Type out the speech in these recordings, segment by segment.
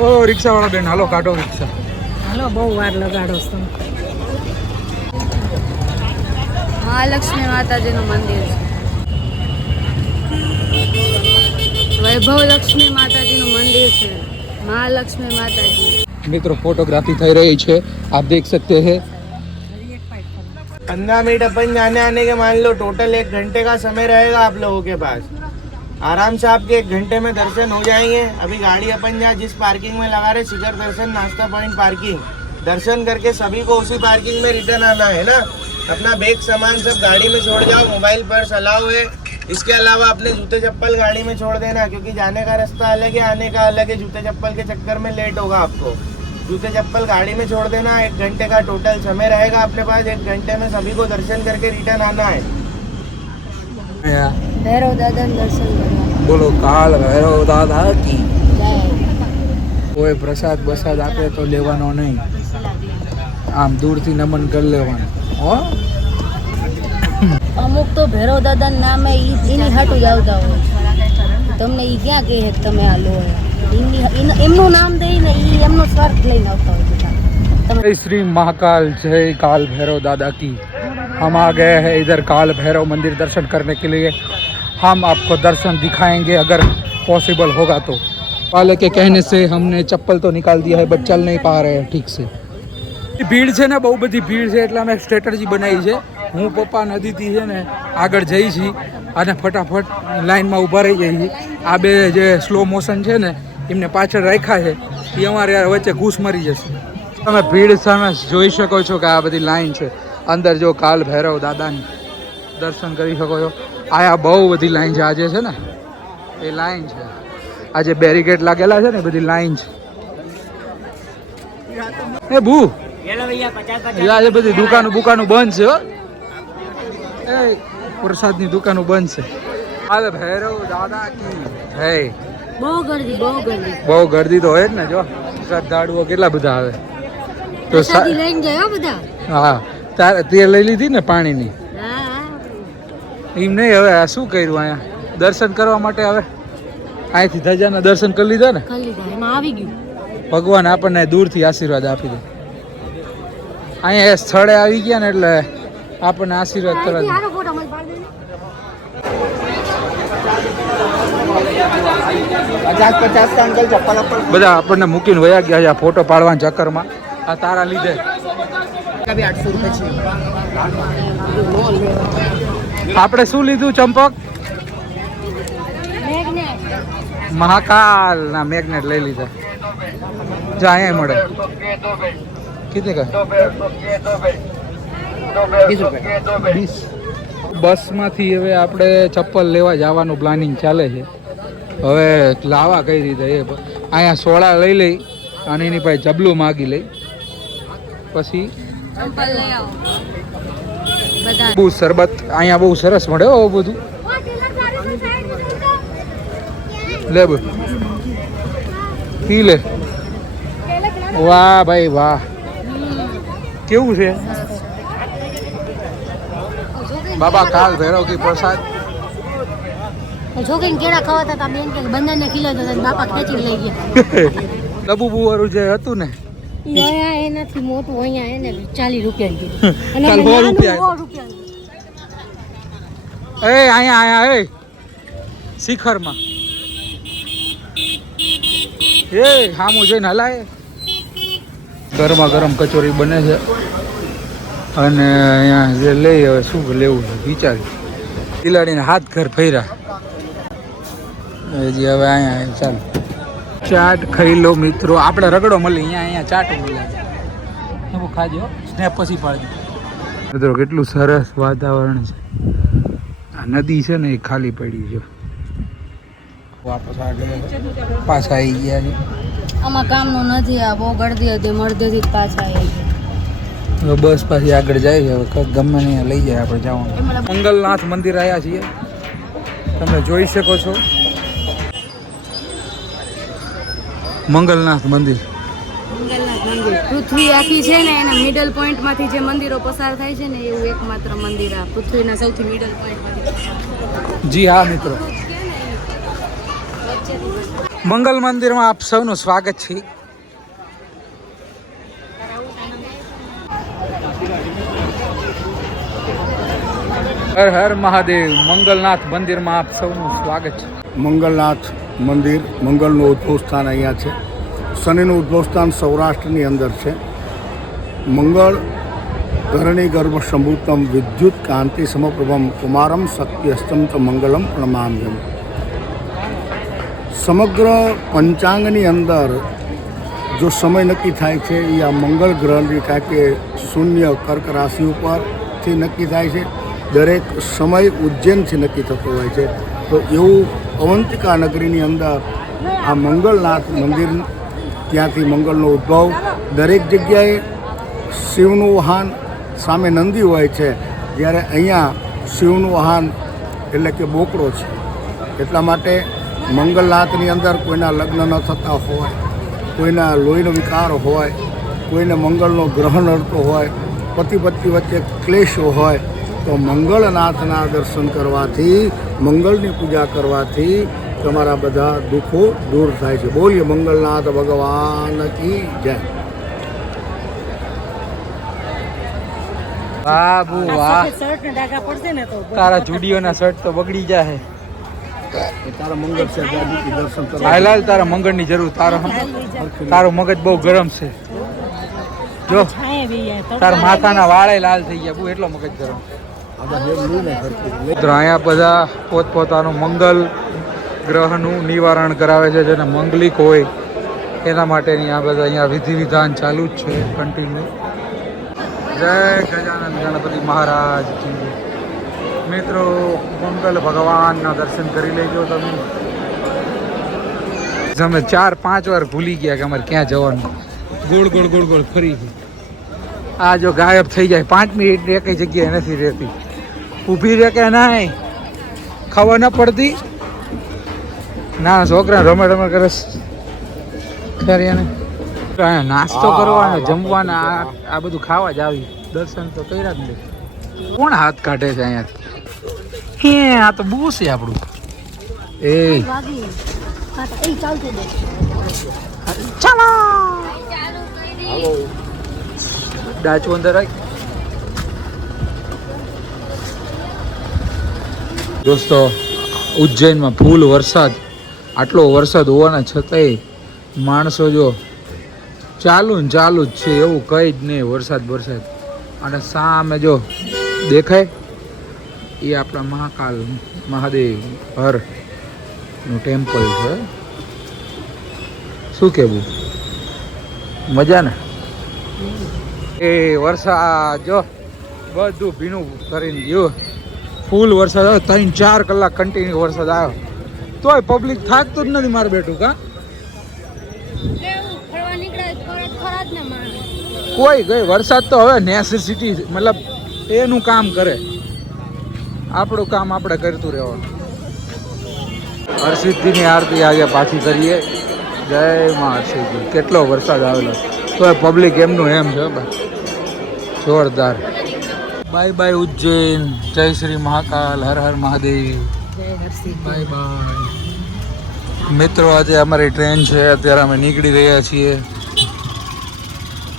ઓ રિક્ષાવાળા બેન હાલો કાઢો રિક્ષા. હાલો બહુ વાર લગાડો છો. મહાલક્ષ્મી માતાજીનું મંદિર છે. વૈભવ લક્ષ્મી માતાજીનું મંદિર છે. महालक्ष्मी माता जी. मित्रों फोटोग्राफी થઈ રહી છે. आप देख सकते हैं 15 मिनट अपन जाने आने के मान लो टोटल 1 घंटे का समय रहेगा आप लोगों के पास. आराम से आपके 1 घंटे में दर्शन हो जाएंगे. अभी गाड़ी अपन जहाँ जिस पार्किंग में लगा रहे शिखर दर्शन नाश्ता पॉइंट पार्किंग, दर्शन करके सभी को उसी पार्किंग में रिटर्न आना है ना. अपना बैग सामान सब गाड़ी में छोड़ जाओ. मोबाइल पर्स अलाउ है. इसके अलावा अपने जूते चप्पल गाड़ी में छोड़ देना क्योंकि जाने का रास्ता अलग है, आने का अलग है. जूते चप्पल के चक्कर में लेट होगा आपको. जूते चप्पल गाड़ी में छोड़ देना. 1 घंटे का टोटल समय रहेगा अपने पास. 1 घंटे में सभी को दर्शन करके रिटर्न आना है. भैरव दादा दर्शन करना. बोलो काल भैरव दादा की કોઈ પ્રસાદ બસાદ આપે તો લેવાનો નહીં, આમ દૂરથી નમન કરી લેવાનું. હો અમુક તો ભૈરવ દાદા નામે એની હાટું જ આવતા હોય. તમને એ ક્યાં કહે કે તમે આ લો, એમનું નામ દઈને એ એમનો સ્વાર્થ લઈને આવતા હોય. जय श्री महाकाल, जय काल भैरव दादा की. हम आ गए हैं इधर काल भैरव मंदिर दर्शन करने के लिए. हम आपको दर्शन दिखाएंगे अगर पॉसिबल होगा तो. वाले के कहने से हमने चप्पल तो निकाल दिया है बट चल नहीं पा रहे हैं ठीक से. ભીડ છે ને, બહુ બધી ભીડ છે એટલે અમે સ્ટ્રેટજી બનાવી છે. હું પપ્પા નદીથી છે ને આગળ જઈ છીએ અને ફટાફટ લાઈનમાં ઊભા રહી જઈએ છીએ. આ બે જે સ્લો મોશન છે ને એમને પાછળ રાખ્યા છે, એ અમારે વચ્ચે ઘૂસ મરી જશે. તમે ભીડ સામે જોઈ શકો છો કે આ બધી લાઈન છે. અંદર જો કાલ ભૈરવ દાદાની દર્શન કરી શકો છો. આયા બહુ બધી લાઈન છે. આજે છે ને એ લાઈન છે, આજે બેરિકેડ લાગેલા છે ને બધી લાઈન છે. એ ભૂ આજે બધી દુકાનો બંધ છે. એ પ્રસાદની દુકાનો બંધ છે. કાલ ભૈરવ દાદા કી જય. બહુ ગર્દી તો હોય જ ને. જો શ્રદ્ધાળુઓ કેટલા બધા આવે તો લઈને જાય બધા. હા તારે તે લઈ લીધી ને પાણીની. એમ નહીં, હવે શું કર્યું અહીંયા દર્શન કરવા માટે. હવે અહીંથી ધજાના દર્શન કરી લીધા ને, આવી ગયું. ભગવાન આપણને દૂરથી આશીર્વાદ આપી દે. અહીંયા એ સ્થળે આવી ગયા ને એટલે આપણને આશીર્વાદ કરવા બધા આપણને મૂકીને વયા ગયા છે ફોટો પાડવાના ચક્કરમાં. આ તારા લીધે આપણે શું લીધું ચંપક? મહાકાલ ના મેગ્નેટ લઈ લીધા. જો અહીંયા મળે कितने का? 20. બસમાંથી હવે આપણે ચપ્પલ લેવા જવાનું પ્લાનિંગ ચાલે છે. હવે લાવા કઈ રીતે એ અહીંયા સોડા લઈ લઈ અને એની પાસે જબલું માગી લઈ, પછી બહુ શરબત અહીંયા બહુ સરસ મળે હો બધું. લે પી લે. વાહ ભાઈ વાહ, કેવું છે બાબા કાલ ભૈરવ કી પ્રસાદ. છોકરીને કેળા ખવાતા હતા બેન કે બંદરને ખીલાતા હતા, બાપા ખેંચી લઈ ગયા. લબુ બુવારું જે હતું ને અહીંયા એનાથી મોટું અહીંયા એને 40 રૂપિયા કીધું અને 100 રૂપિયા. એ અહીંયા એ શિખરમાં એ હામું જોઈને હલાય. ગરમા ગરમ કચોરી બને છે અને અહીંયા જે લઈ હવે શું લેવું છે વિચારી. બિલાડીને હાથ ઘર ફર્યા હજી. હવે અહીંયા ચાલો ચાટ ખાઈ લો મિત્રો. આપણે રગડો મળી, અહીંયા ચાટ મળે. એવું ખાજો, સ્નેપ પછી પાડજો મિત્રો. કેટલું સરસ વાતાવરણ છે. આ નદી છે ને એ ખાલી પડી છે. વાપસ આગળ પાછા આવી ગયા છે. આમાં કામનું નથી. આ બહુ ગળદી હતી, મળદેથી પાછા આવી ગયા. બસ પાછી આગળ જાય છે. હવે ગમે ને લઈ જાય આપણે જવાનું. મંગલનાથ મંદિર આવ્યા છીએ, તમે જોઈ શકો છો. મંગલનાથ મંદિર. પૃથ્વી આખી છે ને એના મિડલ પોઈન્ટ માંથી જે મંદિરો પસાર થાય છે ને એવું એકમાત્ર મંદિર આ પૃથ્વીના સૌથી મિડલ પોઈન્ટ માંથી. જી હા મિત્રો, મંગલ મંદિરમાં આપ સૌનું સ્વાગત છે. હર હર મહાદેવ. મંગલનાથ મંદિરમાં આપ સૌનું સ્વાગત છે. મંગલનાથ મંદિર, મંગલનું ઉદ્ભવ સ્થાન અહીંયા છે. શનિનું ઉદ્ભવ સ્થાન સૌરાષ્ટ્રની અંદર છે. મંગળ ધરણી ગર્ભ સંભૂતમ વિદ્યુત કાંતિ સમપ્રભમ કુમારમ શક્તિહસ્તમ ચ મંગલમ પ્રમામ્યમ. સમગ્ર પંચાંગની અંદર જો સમય નક્કી થાય છે એ આ મંગળ ગ્રહની, કારણ કે શૂન્ય કર્ક રાશિ ઉપરથી નક્કી થાય છે. દરેક સમય ઉજ્જૈનથી નક્કી થતો હોય છે. તો એવું અવંતિકા નગરીની અંદર આ મંગલનાથ મંદિર, ત્યાંથી મંગળનો ઉદ્ભવ. દરેક જગ્યાએ શિવનું વાહન, સામે નંદી હોય છે, જ્યારે અહીંયા શિવનું વાહન એટલે કે બોકડો છે. એટલા માટે મંગલનાથની અંદર કોઈના લગ્ન ન થતા હોય, કોઈના લોહીનો વિકાર હોય, કોઈને મંગળનો ગ્રહ નડતો હોય, પતિ પત્ની વચ્ચે ક્લેશો હોય, તો મંગળનાથના દર્શન કરવાથી, મંગળની પૂજા કરવાથી તમારા બધા દુઃખો દૂર થાય છે. બોલીએ મંગલનાથ ભગવાન કી જય. બાબુ વાહ, તારા જુડીઓના શર્ટ તો બગડી જાય. તારા મંગળ છે ત્યાંથી દર્શન કરવા. હાલાલ, તારા મંગળની જરૂર. તારું મગજ બહુ ગરમ છે. જો તારા માથાના વાળે લાલ થઈ ગયા, બહુ એટલો મગજ ગરમ. અહીંયા બધા પોતપોતાનું મંગલ ગ્રહનું નિવારણ કરાવે છે. જેને મંગલિક હોય એના માટેની આ બધા અહીંયા વિધિ વિધાન ચાલુ જ છે કન્ટિન્યુ. જય ગજાનંદ ગણપતિ મહારાજ કી. મિત્રો, મંગલ ભગવાનના દર્શન કરી લેજો તમે. અમે 4-5 વાર ભૂલી ગયા કે અમારે ક્યાં જવાનું. ગોળ ગોળ ગોળ ગોળ ફરી ગઈ. આ જો ગાયબ થઈ જાય 5 મિનિટ એક જગ્યાએ નથી રહેતી. ઊભી રહે કે નહીં ખબર ન પડતી. ના છોકરા રમે રમે કરે ખરી. એને નાસ્તો કરવાનો, જમવાના, આ બધું ખાવા જ આવી. દર્શન તો કર્યા જ નહીં. કોણ હાથ કાઢે છે અહીંયાથી? હે, આ તો બહુ છે આપણું. એ ચાલો ડાચું અંદર રાખ. દોસ્તો, ઉજ્જૈનમાં ફૂલ વરસાદ. આટલો વરસાદ હોવાના છતાંય માણસો જો ચાલુ જ છે, એવું કંઈ જ નહીં. વરસાદ. અને સામે જો દેખાય એ આપણા મહાકાલ મહાદેવ હરનું ટેમ્પલ છે. શું કહેવું, મજા ને? એ વરસાદ જો બધું ભીનું કરીને ગયું. ફૂલ વરસાદ આવ્યો. 3-4 કલાક કન્ટિન્યુ વરસાદ આવ્યો, તોય પબ્લિક થાકતું જ નથી. મારું બેઠું કા કોઈ ગઈ. વરસાદ તો હવે નેસેસિટી, મતલબ એનું કામ કરે. આપણું કામ આપણે કરતું રહેવાનું. હરસિદ્ધિની આરતી આજે પાછી કરીએ. જય મા હરસિદ્ધિ. કેટલો વરસાદ આવેલો, તો પબ્લિક એમનું એમ છે. જોરદાર. Bye bye Ujjain. જય શ્રી મહાકાલ. હર હર મહાદેવ. બાય બાય મિત્રો. આજે અમારી ટ્રેન છે, અત્યારે અમે નીકળી રહ્યા છીએ.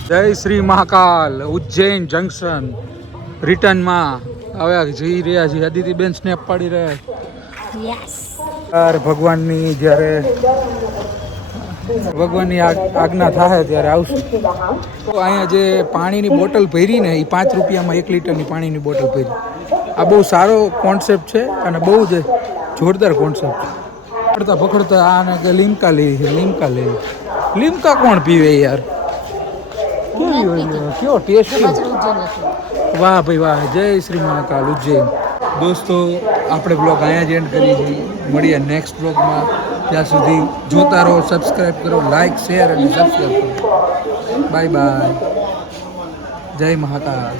જય શ્રી મહાકાલ. ઉજ્જૈન જંકશન રિટર્નમાં હવે જઈ રહ્યા છીએ. અદિતિબેન સ્નેપ પાડી રહ્યા. ભગવાનની જ્યારે ભગવાનની આજ્ઞા થાય ત્યારે આવશું. તો અહીંયા જે પાણીની બોટલ ભરી ને, એ 5 રૂપિયામાં 1 લીટરની પાણીની બોટલ ભરી. આ બહુ સારો કોન્સેપ્ટ છે અને બહુ જ જોરદાર કોન્સેપ્ટ. પકડતા આને કે લીમકા લેવી છે. લીમકા કોણ પીવે યાર? કેવો ટેસ્ટ. વાહ ભાઈ વાહ. જય શ્રી મહાકાલ ઉજ્જૈન. દોસ્તો, આપણે બ્લોગ અહીંયા જ એન્ડ કરીએ છીએ. મળીએ નેક્સ્ટ બ્લોગમાં. ત્યાં સુધી જોતા રહો, સબસ્ક્રાઈબ કરો, લાઈક, શેર અને સબસ્ક્રાઈબ કરો. Bye bye. જય મહાકાલ.